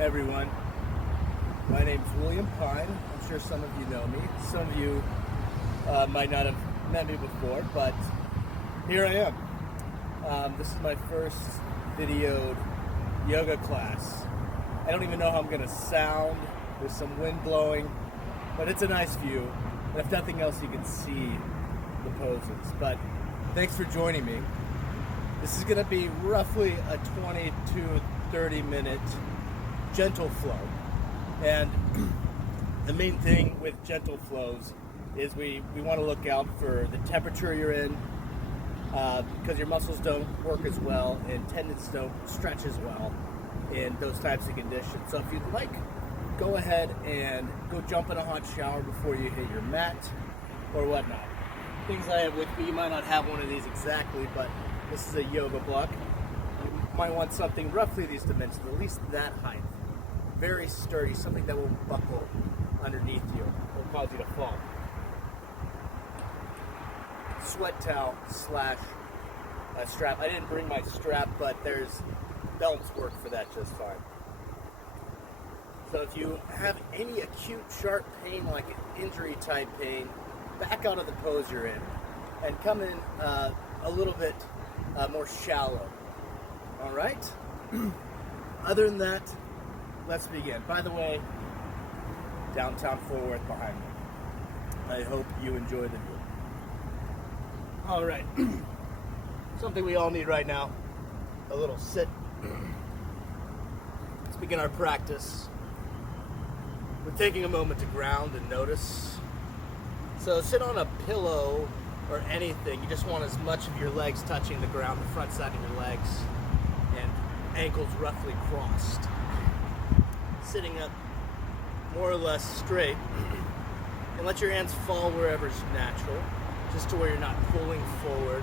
Hi everyone, my name's William Pine. I'm sure some of you know me. Some of you might not have met me before, but here I am. This is my first videoed yoga class. I don't even know how I'm going to sound. There's some wind blowing, but it's a nice view. And if nothing else, you can see the poses. But thanks for joining me. This is going to be roughly a 20 to 30 minute gentle flow. And the main thing with gentle flows is we want to look out for the temperature you're in, because your muscles don't work as well and tendons don't stretch as well in those types of conditions. So if you'd like, go ahead and go jump in a hot shower before you hit your mat or whatnot. Things I have with me, you might not have one of these exactly, but this is a yoga block. You might want something roughly these dimensions, at least that height. Very sturdy, something that will buckle underneath you, will cause you to fall. Sweat towel slash strap. I didn't bring my strap, but there's belts work for that just fine. So if you have any acute sharp pain, like an injury type pain, back out of the pose you're in and come in a little bit more shallow. All right? Other than that, let's begin. By the way, downtown Fort Worth behind me. I hope you enjoy the view. All right. Something we all need right now, a little sit. Let's begin our practice. We're taking a moment to ground and notice. So sit on a pillow or anything. You just want as much of your legs touching the ground, the front side of your legs, and ankles roughly crossed. Sitting up more or less straight, and let your hands fall wherever's natural, just to where you're not pulling forward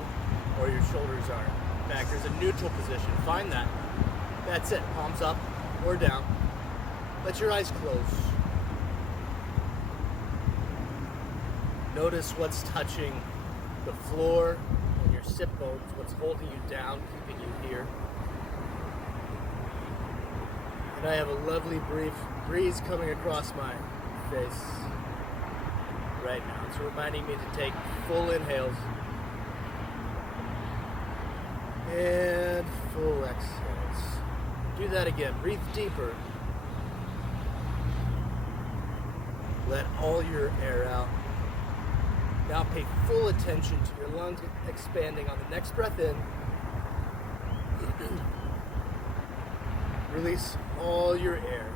or your shoulders are back. There's a neutral position. Find that. That's it. Palms up or down. Let your eyes close. Notice what's touching the floor and your sit bones, what's holding you down, keeping you here. And I have a lovely breeze coming across my face right now. It's reminding me to take full inhales and full exhales. Do that again. Breathe deeper. Let all your air out. Now pay full attention to your lungs expanding on the next breath in. Release all your air.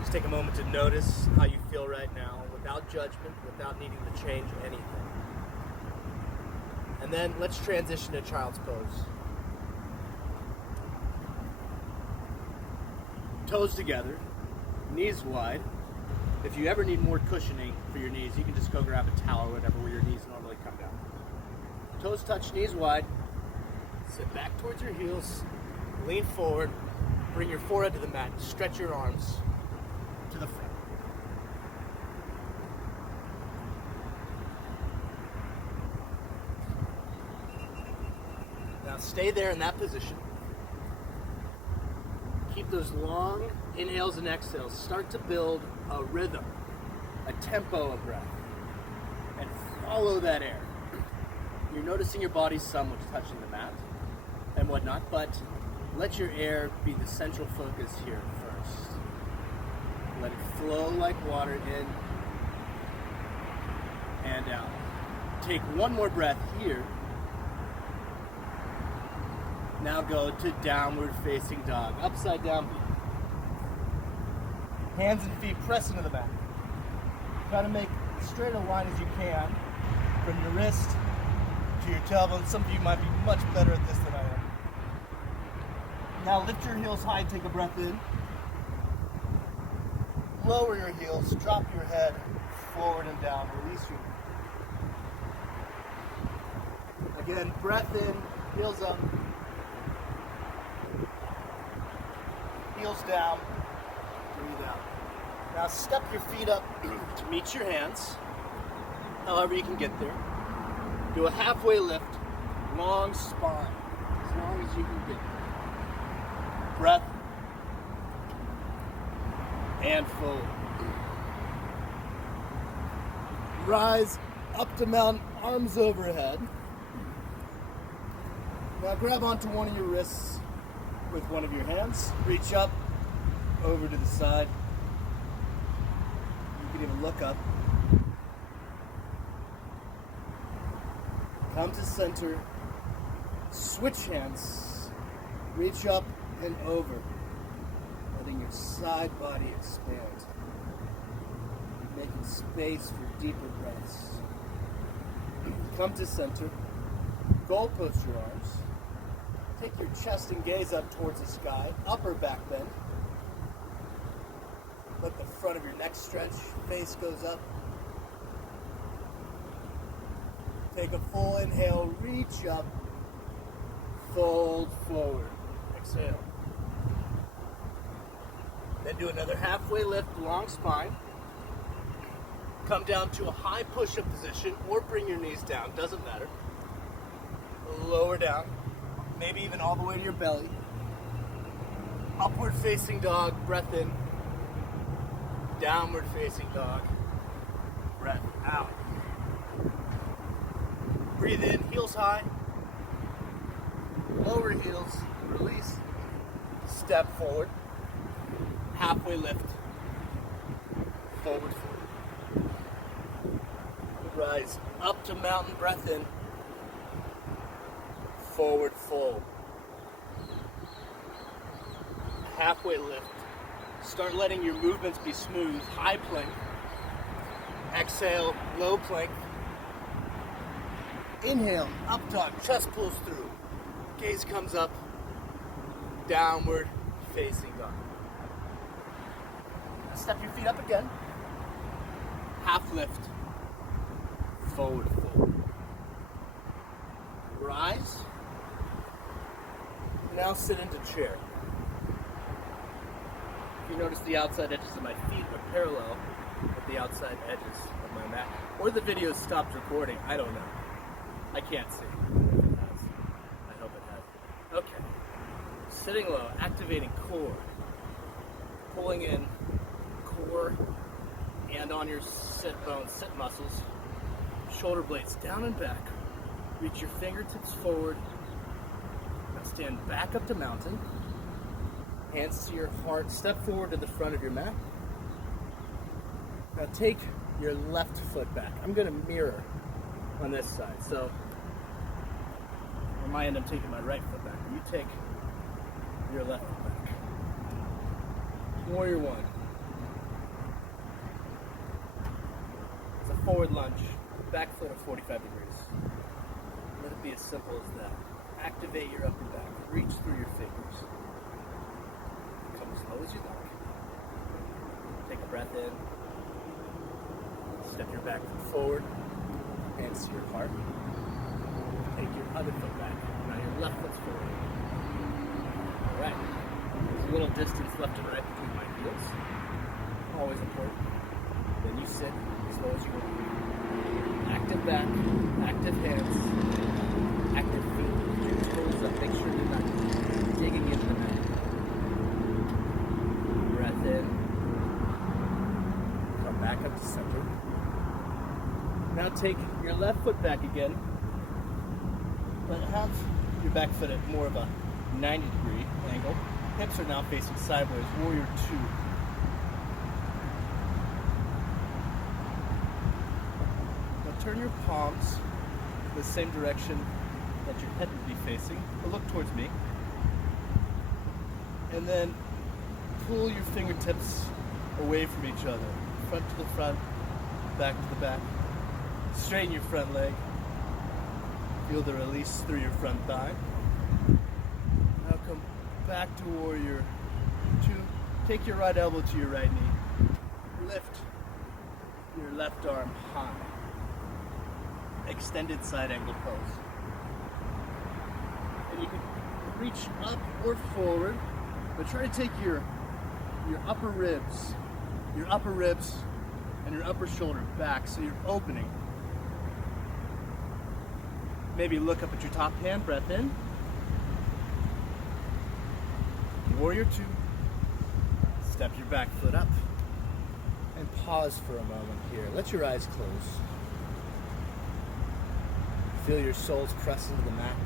Just take a moment to notice how you feel right now, without judgment, without needing to change anything. And then let's transition to child's pose. Toes together, knees wide. If you ever need more cushioning for your knees, you can just go grab a towel or whatever where your knees normally come down. Toes touch, knees wide. Sit back towards your heels, lean forward, bring your forehead to the mat, stretch your arms to the front. Now stay there in that position. Keep those long inhales and exhales. Start to build a rhythm, a tempo of breath, and follow that air. You're noticing your body somewhat touching the mat and whatnot, but let your air be the central focus here first. Let it flow like water in and out. Take one more breath here. Now go to downward facing dog, upside down view. Hands and feet press into the mat. Try to make as straight a line as you can from your wrist to your tailbone. Some of you might be much better at this than I am. Now lift your heels high, take a breath in. Lower your heels, drop your head forward and down, release your again, breath in, heels up, heels down, breathe out. Now step your feet up to meet your hands, however you can get there. Do a halfway lift, long spine, as long as you can get. breath, and forward. Rise up to mountain, arms overhead. Now grab onto one of your wrists with one of your hands. Reach up, over to the side. You can even look up. Come to center. Switch hands. Reach up and over. Letting your side body expand. Making space for deeper breaths. Come to center. Goal post your arms. Take your chest and gaze up towards the sky. Upper back bend. Let the front of your neck stretch. Face goes up. Take a full inhale. Reach up. Fold forward. Exhale. Then do another halfway lift, long spine. Come down to a high push-up position or bring your knees down, doesn't matter. Lower down, maybe even all the way to your belly. Upward facing dog, breath in. Downward facing dog, breath out. Breathe in, heels high. Lower heels, release. Step forward. Halfway lift. Forward fold. Rise up to mountain, breath in. Forward fold. Halfway lift. Start letting your movements be smooth. High plank. Exhale, low plank. Inhale, up dog, chest pulls through. Gaze comes up. Downward facing dog. Step your feet up again. Half lift. Forward fold. Rise. Now sit into chair. If you notice, the outside edges of my feet are parallel with the outside edges of my mat. Or the video stopped recording. I don't know. I can't see. If it has. I hope it has. Okay. Sitting low, activating core. Pulling in core and on your sit bones, sit muscles. Shoulder blades down and back. Reach your fingertips forward. Now stand back up to mountain. Hands to your heart. Step forward to the front of your mat. Now take your left foot back. I'm going to mirror on this side. So on my end, I'm taking my right foot back. You take your left foot back. Warrior one. It's a forward lunge. Back foot at 45 degrees. Let it be as simple as that. Activate your upper back. Reach through your fingers. Come as low as you like. Take a breath in. Step your back foot forward. Hands to your heart. Take your other foot back. Now your left foot's forward. Alright. There's a little distance left and right between my heels. Always important. Then you sit as low as you want. Active back, active hands, active feet. Keep your toes up. Make sure you're not digging into the mat. Breath in. Come back up to center. Now take your left foot back again, but have your back foot at more of a 90-degree angle. Hips are now facing sideways. Warrior two. Turn your palms the same direction that your head would be facing, but look towards me. And then pull your fingertips away from each other. Front to the front, back to the back. Straighten your front leg. Feel the release through your front thigh. Now come back to warrior two. Take your right elbow to your right knee. Lift your left arm high. Extended side angle pose. And you can reach up or forward, but try to take your upper ribs and your upper shoulder back so you're opening. Maybe look up at your top hand, breath in. Warrior two. Step your back foot up. And pause for a moment here. Let your eyes close. Feel your soles press into the mat.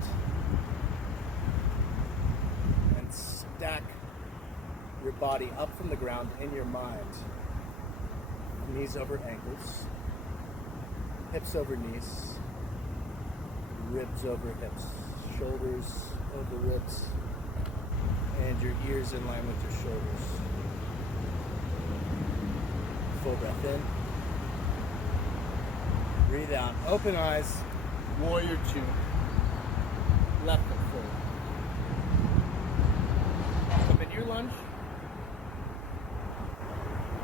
And stack your body up from the ground in your mind. Knees over ankles. Hips over knees. Ribs over hips. Shoulders over ribs. And your ears in line with your shoulders. Full breath in. Breathe out. Open eyes. Warrior two. Left foot forward. Come into your lunge.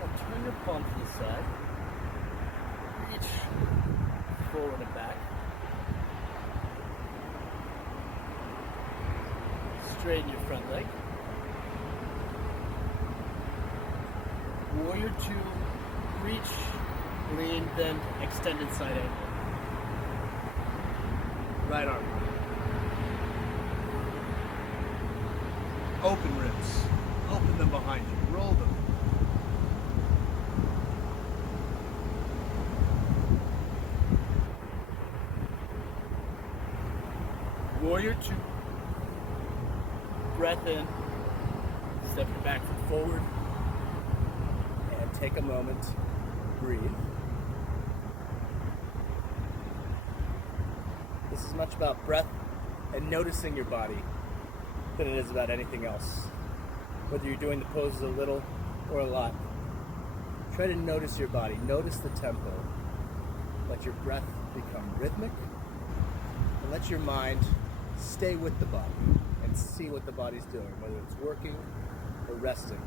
Now turn your palm to the side. Reach forward and back. Straighten your front leg. Warrior two. Reach, lean, bend, extended side angle. Right arm. Open ribs. Open them behind you. Roll them. Warrior two. Breath in. Step your back foot forward. And take a moment. Breathe. This is much about breath and noticing your body than it is about anything else. Whether you're doing the poses a little or a lot, try to notice your body. Notice the tempo. Let your breath become rhythmic, and let your mind stay with the body and see what the body's doing, whether it's working or resting.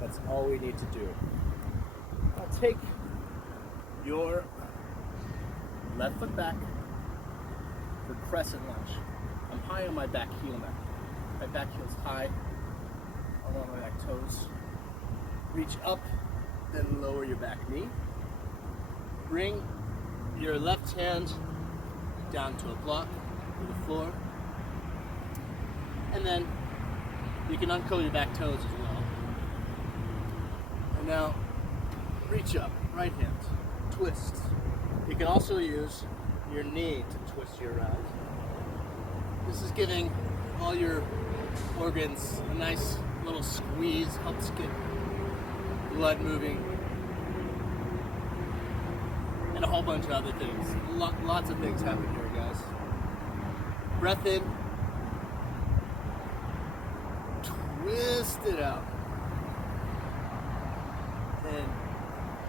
That's all we need to do. Now take your left foot back for crescent lunge. I'm high on my back heel now. My back heel's high. I'm on my back toes. Reach up, then lower your back knee. Bring your left hand down to a block to the floor. And then you can uncurl your back toes as well. And now reach up, right hand, twist. You can also use your knee to twist you around. This is giving all your organs a nice little squeeze, helps get blood moving, and a whole bunch of other things. Lots of things happen here, guys. Breath in, twist it out, then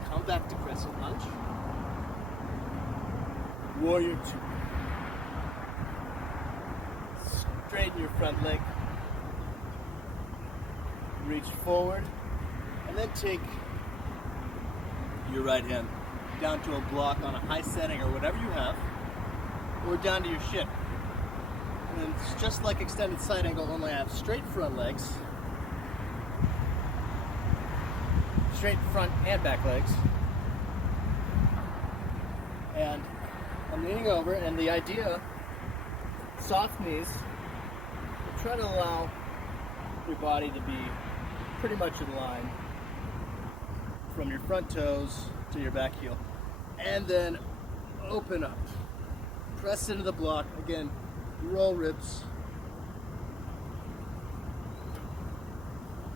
come back to crescent lunge. Warrior two. Straighten your front leg. Reach forward. And then take your right hand down to a block on a high setting or whatever you have. Or down to your shin. And then it's just like extended side angle, only I have straight front legs. Straight front and back legs. And I'm leaning over, and the idea, soft knees, try to allow your body to be pretty much in line from your front toes to your back heel. And then open up. Press into the block. Again, roll ribs.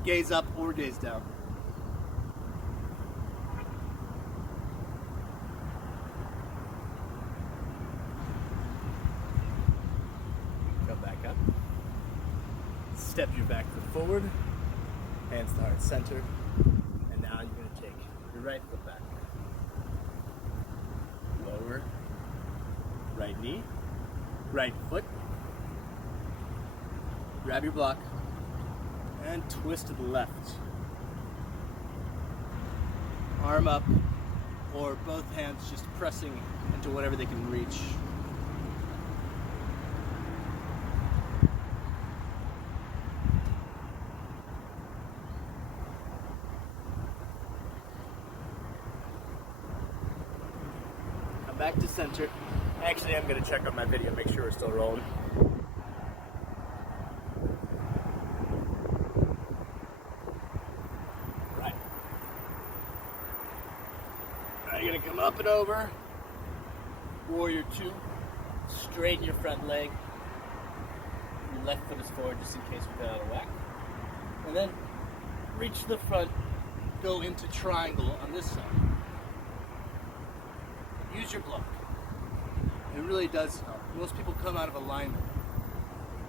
Gaze up or gaze down. Step your back foot forward, hands to heart center, and now you're going to take your right foot back. Lower, right knee, right foot, grab your block, and twist to the left. Arm up, or both hands just pressing into whatever they can reach. Back to center. Actually, I'm going to check on my video, make sure we're still rolling. Flip it over. Warrior 2. Straighten your front leg. Your left foot is forward just in case we got out of whack. And then reach the front. Go into triangle on this side. Use your block. It really does help. Most people come out of alignment,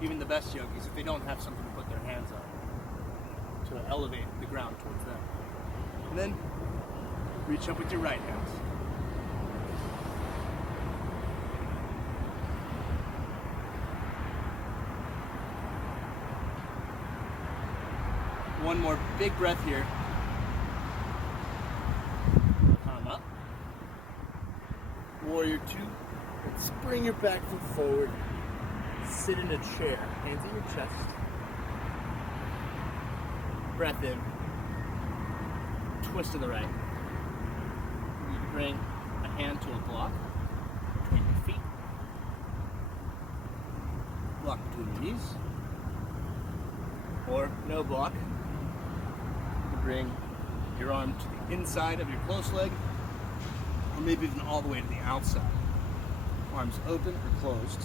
even the best yogis, if they don't have something to put their hands on to elevate the ground towards them. And then reach up with your right hand. One more big breath here. Come up. Warrior 2. And spring your back foot forward. Sit in a chair. Hands at your chest. Breath in. Twist to the right. You bring a hand to a block between your feet. Block between your knees. Or no block. You bring your arm to the inside of your close leg, or maybe even all the way to the outside. Arms open or closed.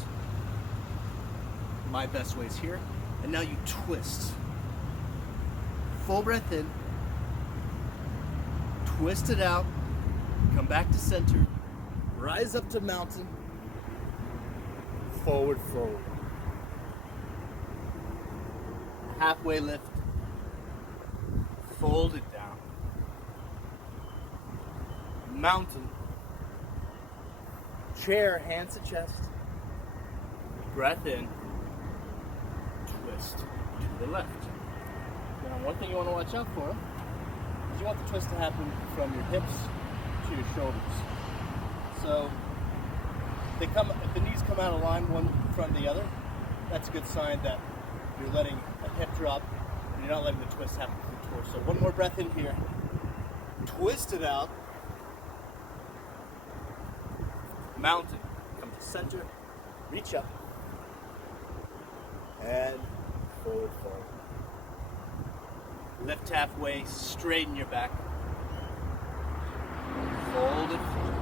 My best way is here. And now you twist. Full breath in. Twist it out. Come back to center. Rise up to mountain. Forward fold. Halfway lift. Fold it down. Mountain. Chair, hands to chest. Breath in. Twist to the left. Now, one thing you want to watch out for is you want the twist to happen from your hips to your shoulders. So if the knees come out of line one in front of the other, that's a good sign that you're letting a hip drop and you're not letting the twist happen to the torso. One more breath in here. Twist it out. Mountain. Come to center. Reach up. And forward fold. Lift halfway. Straighten your back. Fold it forward.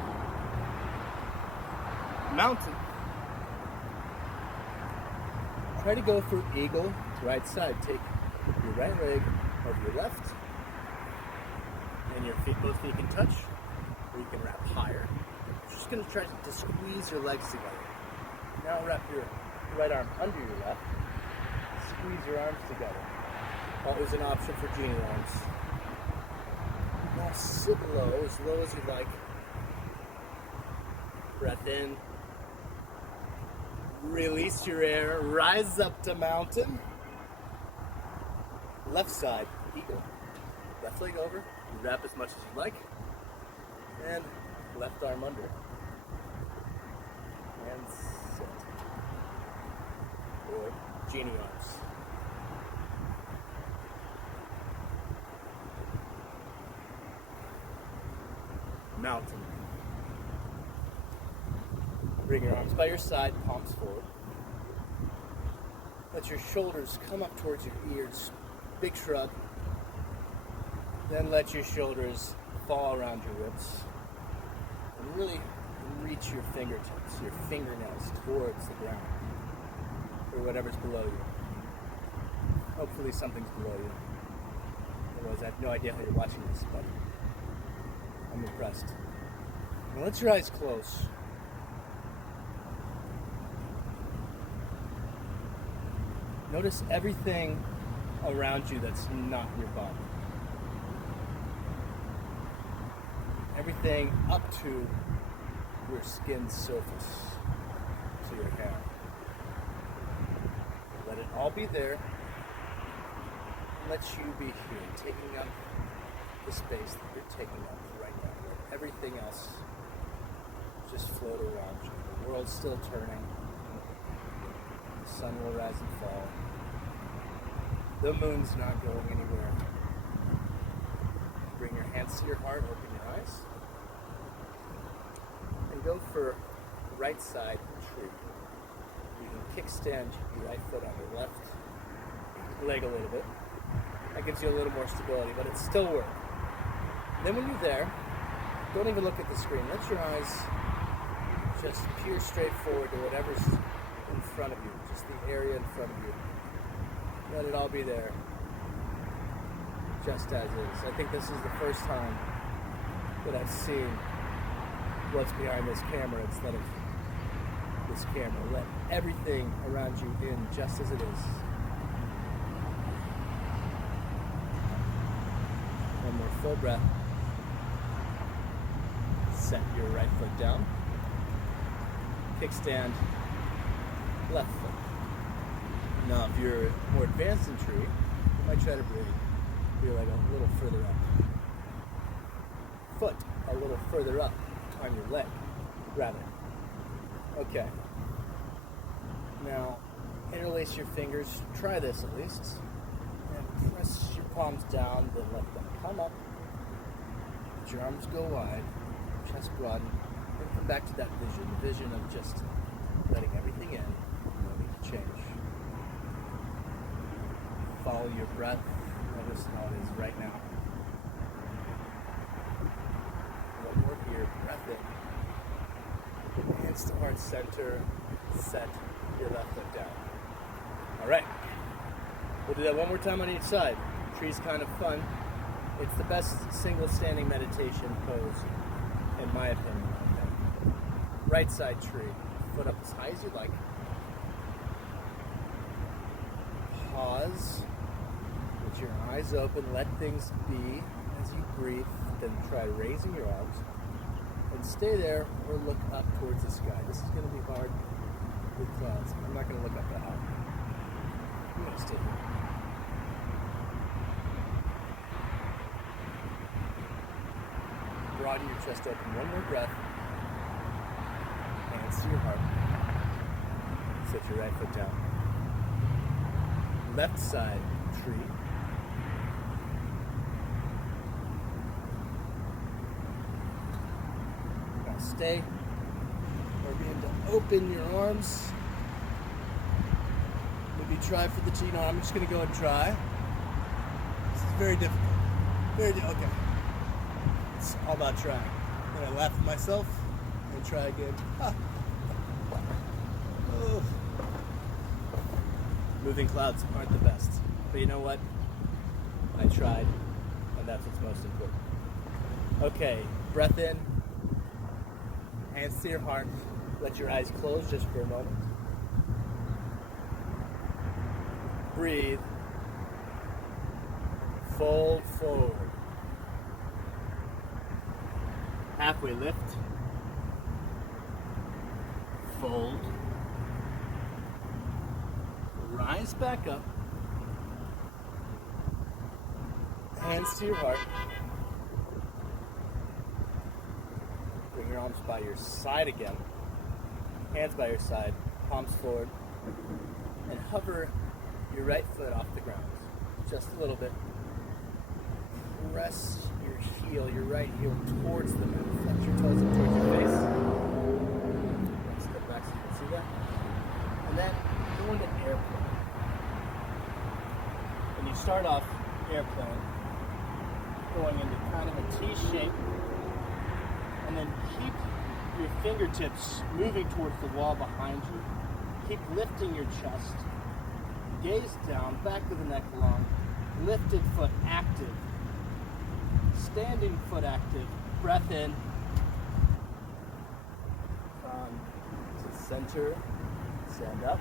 Mountain. Try to go for eagle to right side. Take your right leg over your left. And your feet, both feet can touch. Or you can wrap higher. You're just going to try to squeeze your legs together. Now wrap your right arm under your left. Squeeze your arms together. Always an option for genie arms. Now sit low as you like. Breath in. Release your air. Rise up to mountain. Left side, eagle. Left leg over. You wrap as much as you like. And left arm under. And sit. Or genie arms. Mountain. Bring your arms by your side, palms forward. Let your shoulders come up towards your ears. Big shrug. Then let your shoulders fall around your ribs. And really reach your fingertips, your fingernails towards the ground. Or whatever's below you. Hopefully something's below you. Otherwise I have no idea how you're watching this, but I'm impressed. Now let your eyes close. Notice everything around you that's not your body. Everything up to your skin's surface, to your hair. Let it all be there. Let you be here, taking up the space that you're taking up right now. Let everything else just float around you. The world's still turning. The sun will rise and fall. The moon's not going anywhere. Bring your hands to your heart, open your eyes. And go for right side tree. You can kickstand your right foot on your left leg a little bit. That gives you a little more stability, but it's still work. Then when you're there, Don't even look at the screen. Let your eyes just peer straight forward to whatever's in front of you, just the area in front of you. Let it all be there, just as is. I think this is the first time that I've seen what's behind this camera instead of this camera. Let everything around you in just as it is. One more full breath. Set your right foot down. Kickstand, left foot. Now, if you're more advanced in tree, you might try to be like a little further up. Foot a little further up on your leg, rather. Okay. Now, interlace your fingers. Try this at least. And press your palms down, then let them come up. Let your arms go wide, chest broaden, and come back to that vision. The vision of just letting everything in, no need to change. Follow your breath. Notice how it is right now. One more here. Breath in. Hands to heart center. Set your left foot down. All right. We'll do that one more time on each side. Tree's kind of fun. It's the best single standing meditation pose, in my opinion. Right side tree. Foot up as high as you like. Pause. With your eyes open. Let things be as you breathe. Then try raising your arms. And stay there or look up towards the sky. This is going to be hard with clouds. I'm not going to look up that high. I'm going to stay here. Broaden your chest open. One more breath. Hands to your heart. Set your right foot down. Left side tree. Now stay. Or begin to open your arms. Maybe try for the T. No, I'm just going to go and try. This is very difficult. Okay. It's all about trying. Then I laugh at myself and try again. Oh. Moving clouds aren't the best. But you know what? I tried, and that's what's most important. Okay, breath in. Hands to your heart. Let your eyes close just for a moment. Breathe. Fold forward. Halfway lift. Fold. Rise back up. Hands to your heart. Bring your arms by your side again. Hands by your side. Palms forward. And hover your right foot off the ground. Just a little bit. Press your right heel towards the mat. Flex your toes up towards your face. Step back so you can see that. And then go into airplane. When you start off airplane, going into kind of a T shape, and then keep your fingertips moving towards the wall behind you. Keep lifting your chest. Gaze down, back of the neck long. Lifted foot active. Standing foot active. Breath in. Come to center. Stand up.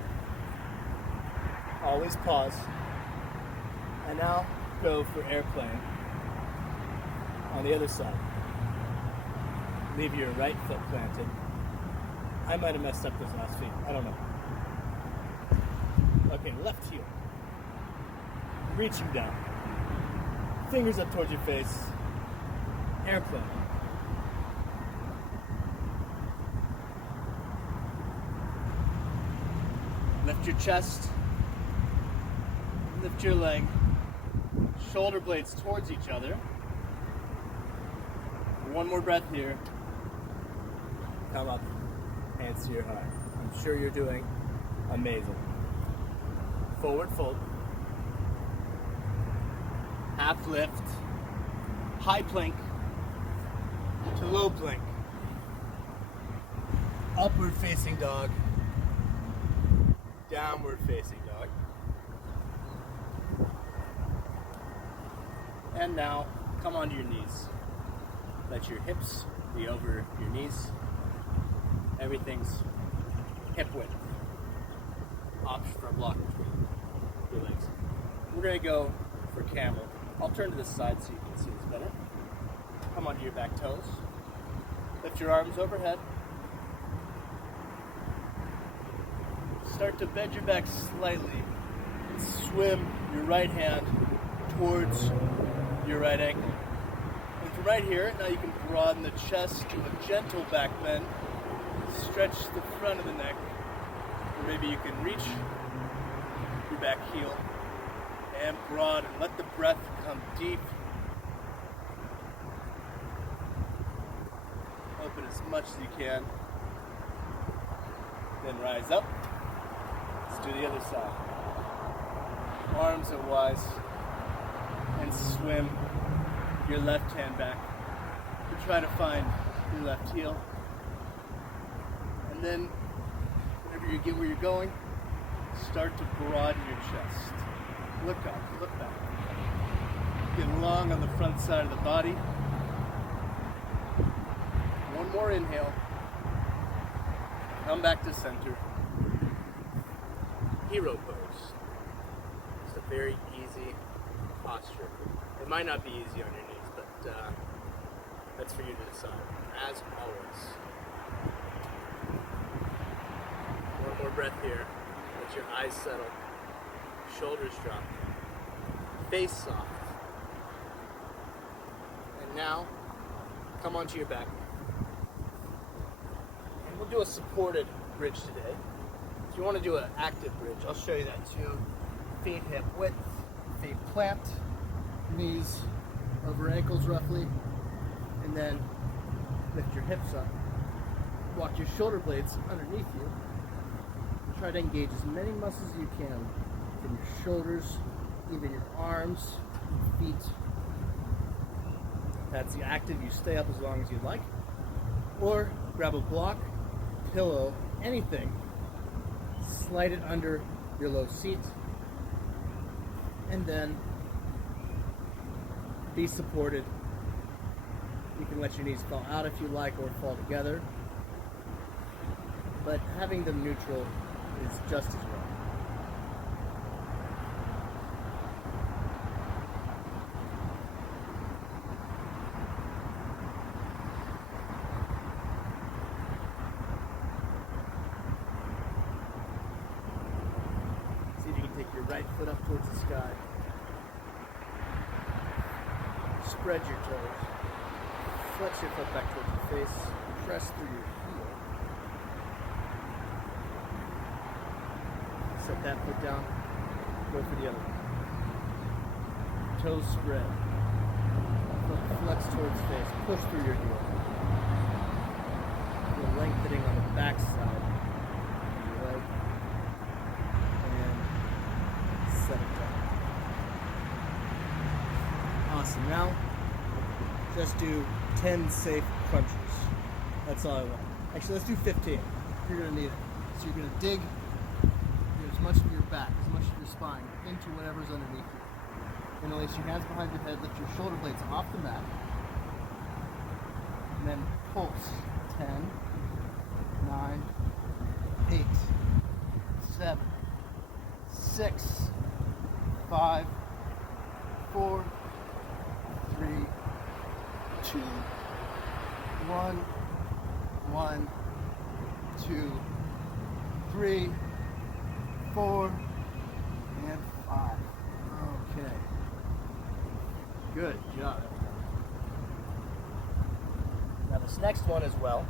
Always pause. And now go for airplane. On the other side. Leave your right foot planted. I might have messed up those last feet. I don't know. Okay, left heel. Reaching down. Fingers up towards your face. Airplane. Lift your chest. Lift your leg. Shoulder blades towards each other. One more breath here. Come up. Hands to your heart. I'm sure you're doing amazing. Forward fold. Half lift. High plank. to low plank, upward facing dog, downward facing dog. And now come onto your knees. Let your hips be over your knees. Everything's hip width. Option for a block between your legs. We're gonna go for camel. I'll turn to the side so you can see this better. Come onto your back toes. Lift your arms overhead. Start to bend your back slightly and swim your right hand towards your right ankle. And from right here, now you can broaden the chest to a gentle back bend. Stretch the front of the neck. Or maybe you can reach your back heel and broaden. Let the breath come deep. Open as much as you can. Then rise up. Let's do the other side. Arms are wide. And swim your left hand back. You try to find your left heel. And then, whenever you get where you're going, start to broaden your chest. Look up, look back. Get long on the front side of the body. One more inhale. Come back to center. Hero pose. It's a very easy posture. It might not be easy on your knees, but that's for you to decide, as always. One more breath here. Let your eyes settle. Shoulders drop. Face soft. And now, come onto your back. And we'll do a supported bridge today. If you want to do an active bridge, I'll show you that too. Feet hip width, feet plant, knees over ankles roughly, and then lift your hips up. Walk your shoulder blades underneath you. Try to engage as many muscles as you can from your shoulders, even your arms, feet. That's the active. You stay up as long as you'd like. Or grab a block, pillow, anything. Slide it under your low seat. And then be supported. You can let your knees fall out if you like or fall together. But having them neutral is just as well. See if you can take your right foot up towards the sky. Spread your toes. Flex your foot back towards your face. Press through your heel. Set that foot down. Go for the other one. Toes spread. Foot flex towards face. Push through your heel. You're lengthening on the back side of your leg. And set it down. Awesome. Now, just do 10 safe crunches. That's all I want. Actually, let's do 15. You're going to need it. So you're going to dig as much of your back, as much of your spine into whatever's underneath you. Interlace your hands behind your head, lift your shoulder blades off the mat. And then pulse. 10, 9, 8, 7, 6, 5, 4, 3, 2, 1, 1, 2, 3, 4, and 5. Okay. Good job. Now this next one as well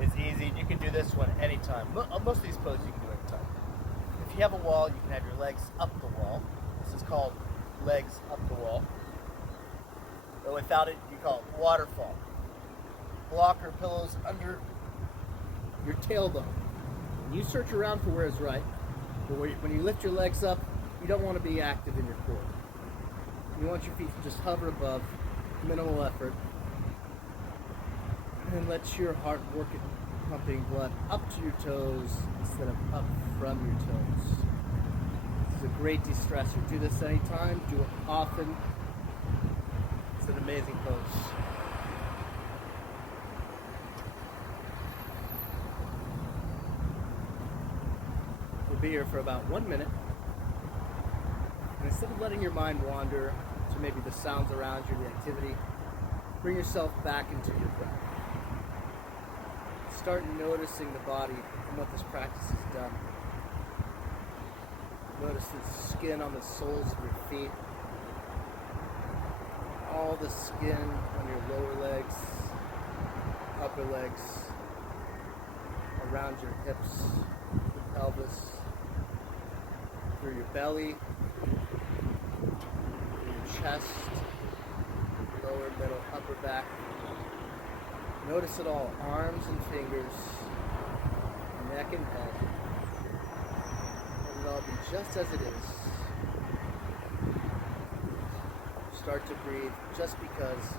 is easy. You can do this one anytime. Most of these poses you can do anytime. If you have a wall, you can have your legs up the wall. This is called legs up the wall. But without it, you call it waterfall. Blocker pillows under your tailbone. And you search around for where it's right. But when you lift your legs up, you don't want to be active in your core. You want your feet to just hover above, minimal effort. And let your heart work at pumping blood up to your toes instead of up from your toes. This is a great de-stressor. Do this anytime, do it often. It's an amazing pose. We'll be here for about 1 minute. And instead of letting your mind wander to maybe the sounds around you, the activity, bring yourself back into your breath. Start noticing the body and what this practice has done. Notice the skin on the soles of your feet, all the skin on your lower legs, upper legs, around your hips, the pelvis, through your belly, your chest, lower, middle, upper back. Notice it all, arms and fingers, neck and head. Let it all be just as it is. Start to breathe just because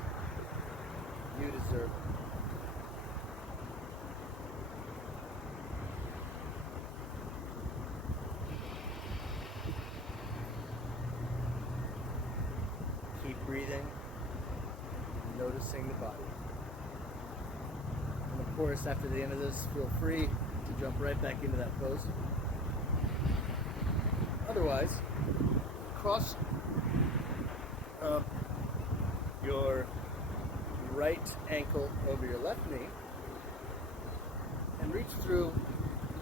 you deserve it. Keep breathing, noticing the body. And of course, after the end of this, feel free to jump right back into that pose. Otherwise, cross your right ankle over your left knee and reach through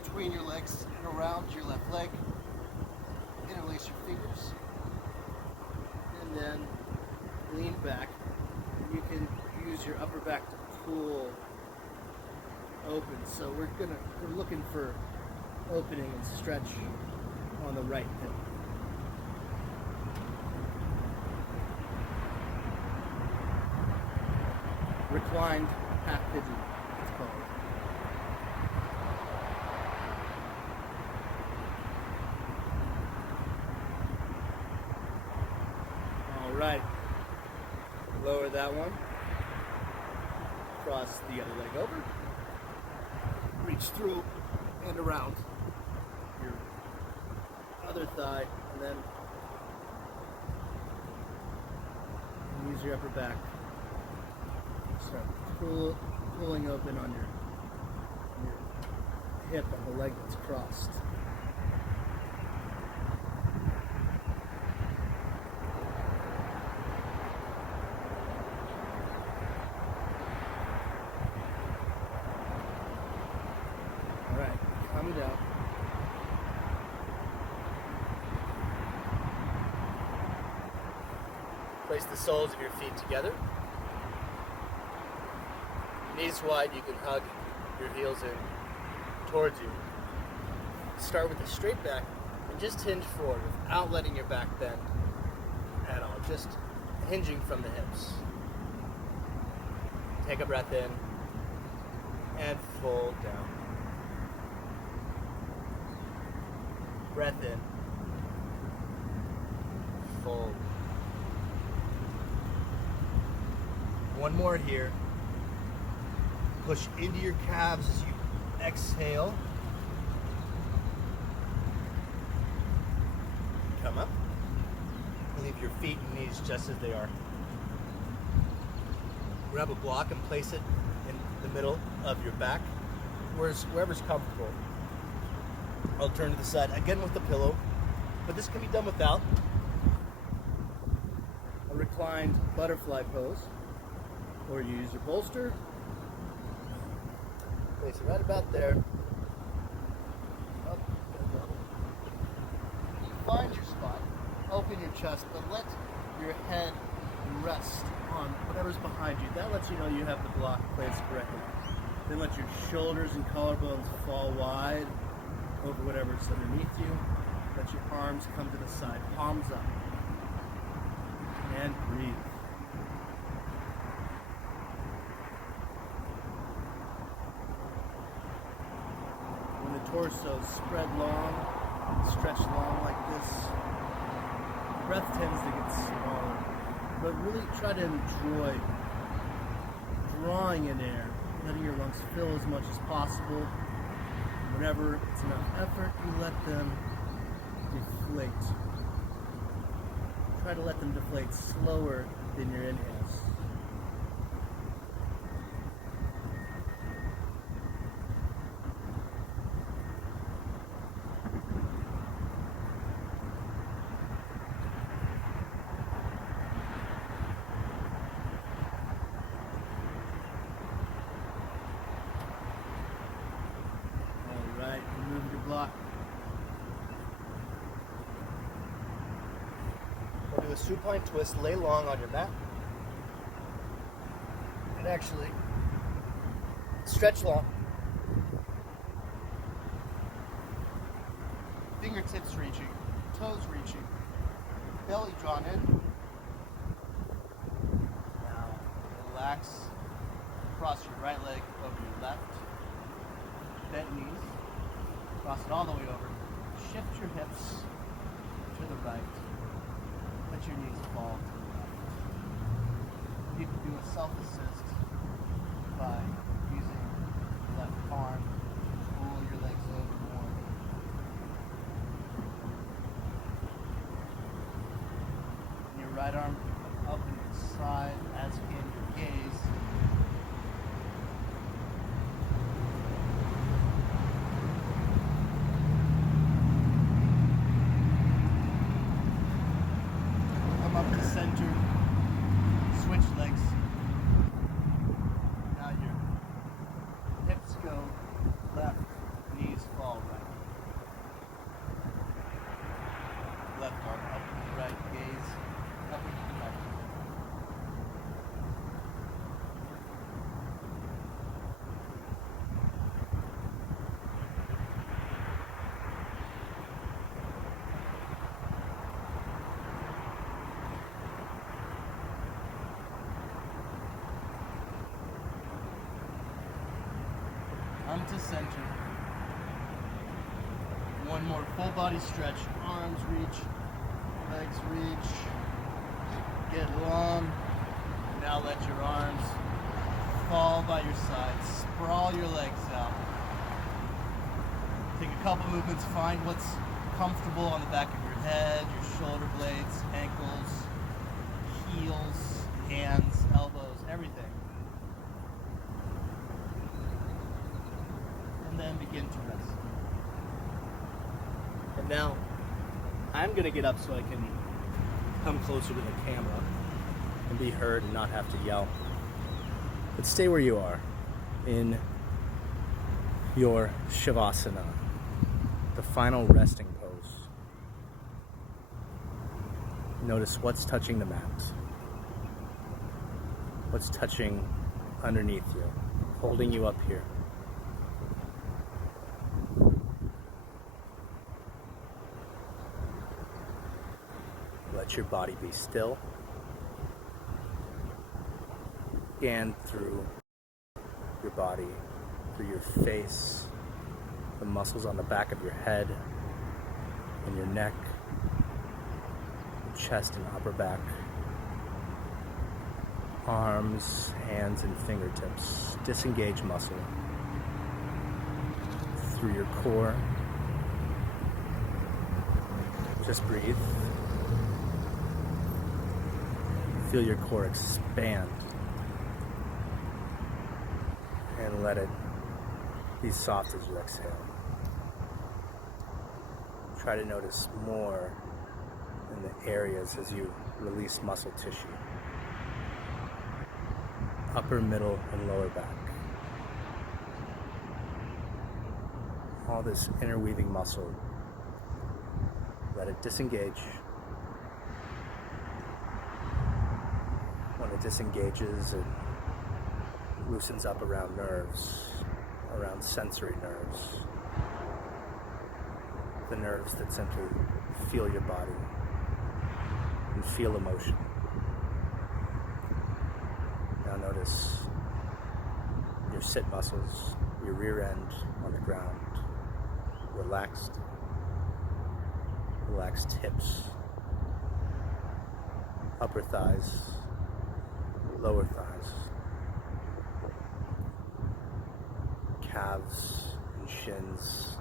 between your legs and around your left leg. Interlace your fingers and then lean back. You can use your upper back to pull open. So we're looking for opening and stretch on the right hip. Reclined half pigeon, it's called. All right. Lower that one. Cross the other leg over. Reach through and around your other thigh, and then use your upper back. Start pulling open on your hip on the leg that's crossed. All right, calm down. Place the soles of your feet together. Knees wide, you can hug your heels in towards you. Start with a straight back and just hinge forward without letting your back bend at all. Just hinging from the hips. Take a breath in and fold down. Breath in. Fold. One more here. Push into your calves as you exhale. Come up. Leave your feet and knees just as they are. Grab a block and place it in the middle of your back, wherever's comfortable. I'll turn to the side again with the pillow, but this can be done without. A reclined butterfly pose, or you use your bolster. Place it right about there. Up and down. Find your spot. Open your chest, but let your head rest on whatever's behind you. That lets you know you have the block placed correctly. Then let your shoulders and collarbones fall wide over whatever's underneath you. Let your arms come to the side, palms up. And breathe. Torso spread long, stretch long like this. Breath tends to get smaller, but really try to enjoy drawing in air letting your lungs fill as much as possible. Whenever it's enough effort, you let them deflate. Try to let them deflate slower than your inhales. Alright, remove your block. We'll do a supine twist, lay long on your mat. And actually, stretch long. Fingertips reaching, toes reaching, belly drawn in. Now, relax. Cross your right leg over your left. Bent knees. Cross it all the way over. Shift your hips to the right. Let your knees fall to the left. You can do a self-assist by using the left arm to pull your legs over more. And your right arm up and to the side as in your gaze. Up to center, switch legs. Now your hips go left, knees fall right. Left arm up and right, gaze up and right. To center. One more full body stretch. Arms reach, legs reach. Get long. Now let your arms fall by your sides. Sprawl your legs out. Take a couple movements. Find what's comfortable on the back of your head, your shoulder blades, ankles, heels, hands, elbows, everything. Then begin to rest. And now I'm going to get up so I can come closer to the camera and be heard and not have to yell. But stay where you are in your Shavasana, the final resting pose. Notice what's touching the mat, what's touching underneath you, holding you up here. Let your body be still. Scan through your body, through your face, the muscles on the back of your head, and your neck, your chest and upper back, arms, hands, and fingertips. Disengage muscle through your core. Just breathe. Feel your core expand and let it be soft as you exhale. Try to notice more in the areas as you release muscle tissue. Upper, middle, and lower back. All this interweaving muscle, let it disengage. When it disengages, it loosens up around nerves, around sensory nerves, the nerves that simply feel your body and feel emotion. Now notice your sit muscles, your rear end on the ground, relaxed, relaxed hips, upper thighs, lower thighs. calves and shins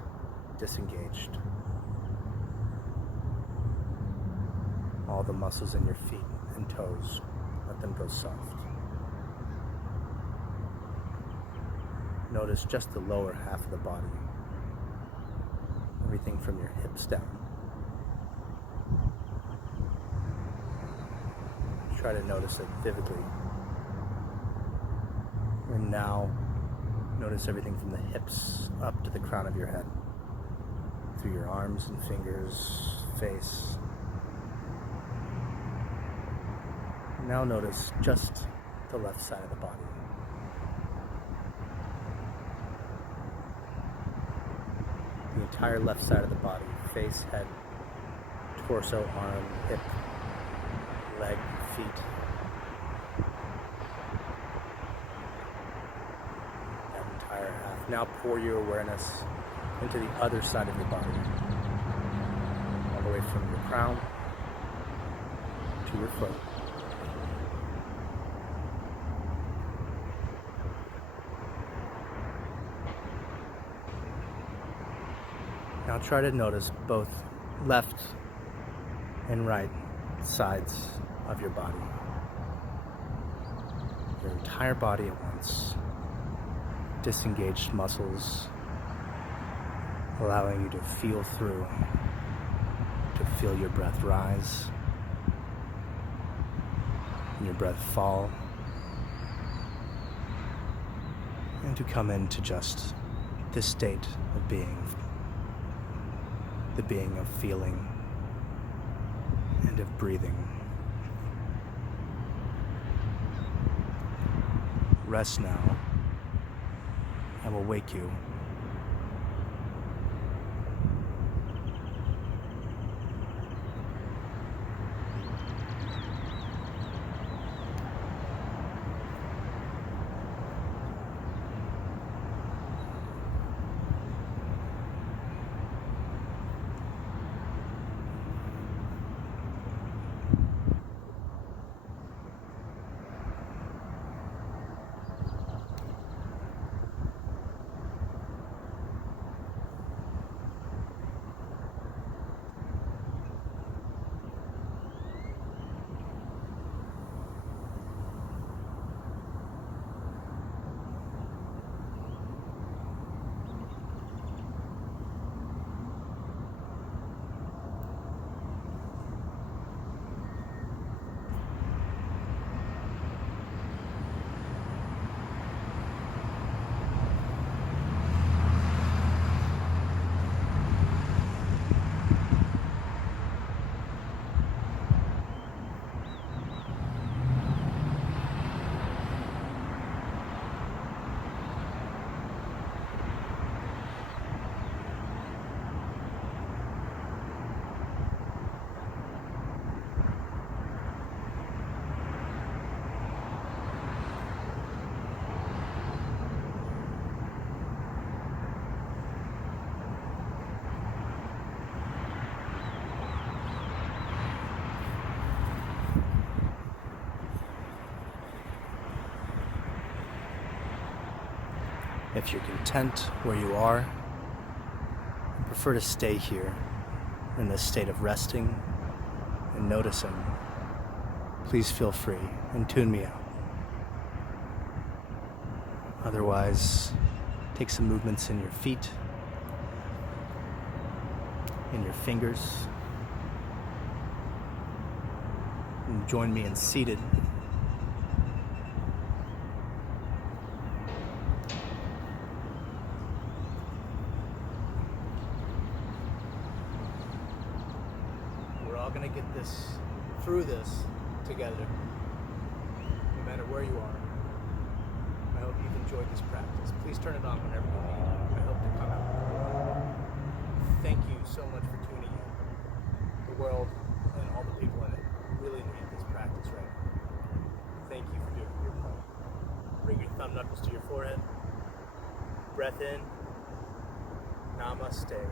disengaged. All the muscles in your feet and toes, let them go soft. Notice just the lower half of the body, everything from your hips down. Try to notice it vividly. And now, notice everything from the hips up to the crown of your head, through your arms and fingers, face. Now notice just the left side of the body. The entire left side of the body, face, head, torso, arm, hip, leg, feet. That entire half. Now pour your awareness into the other side of your body, all the way from your crown to your foot. Now try to notice both left and right sides of your body. Your entire body at once. Disengaged muscles, allowing you to feel through, to feel your breath rise and your breath fall, and to come into just this state of being, the being of feeling and of breathing. Rest now. I will wake you. If you're content where you are, and prefer to stay here in this state of resting and noticing, please feel free and tune me out. Otherwise, take some movements in your feet, in your fingers, and join me in seated. We're all going to get through this together, no matter where you are. I hope you've enjoyed this practice. Please turn it on whenever you need. I hope to come out. Thank you so much for tuning in. The world and all the people in it really need this practice right now. Thank you for doing your part. Bring your thumb knuckles to your forehead. Breath in. Namaste.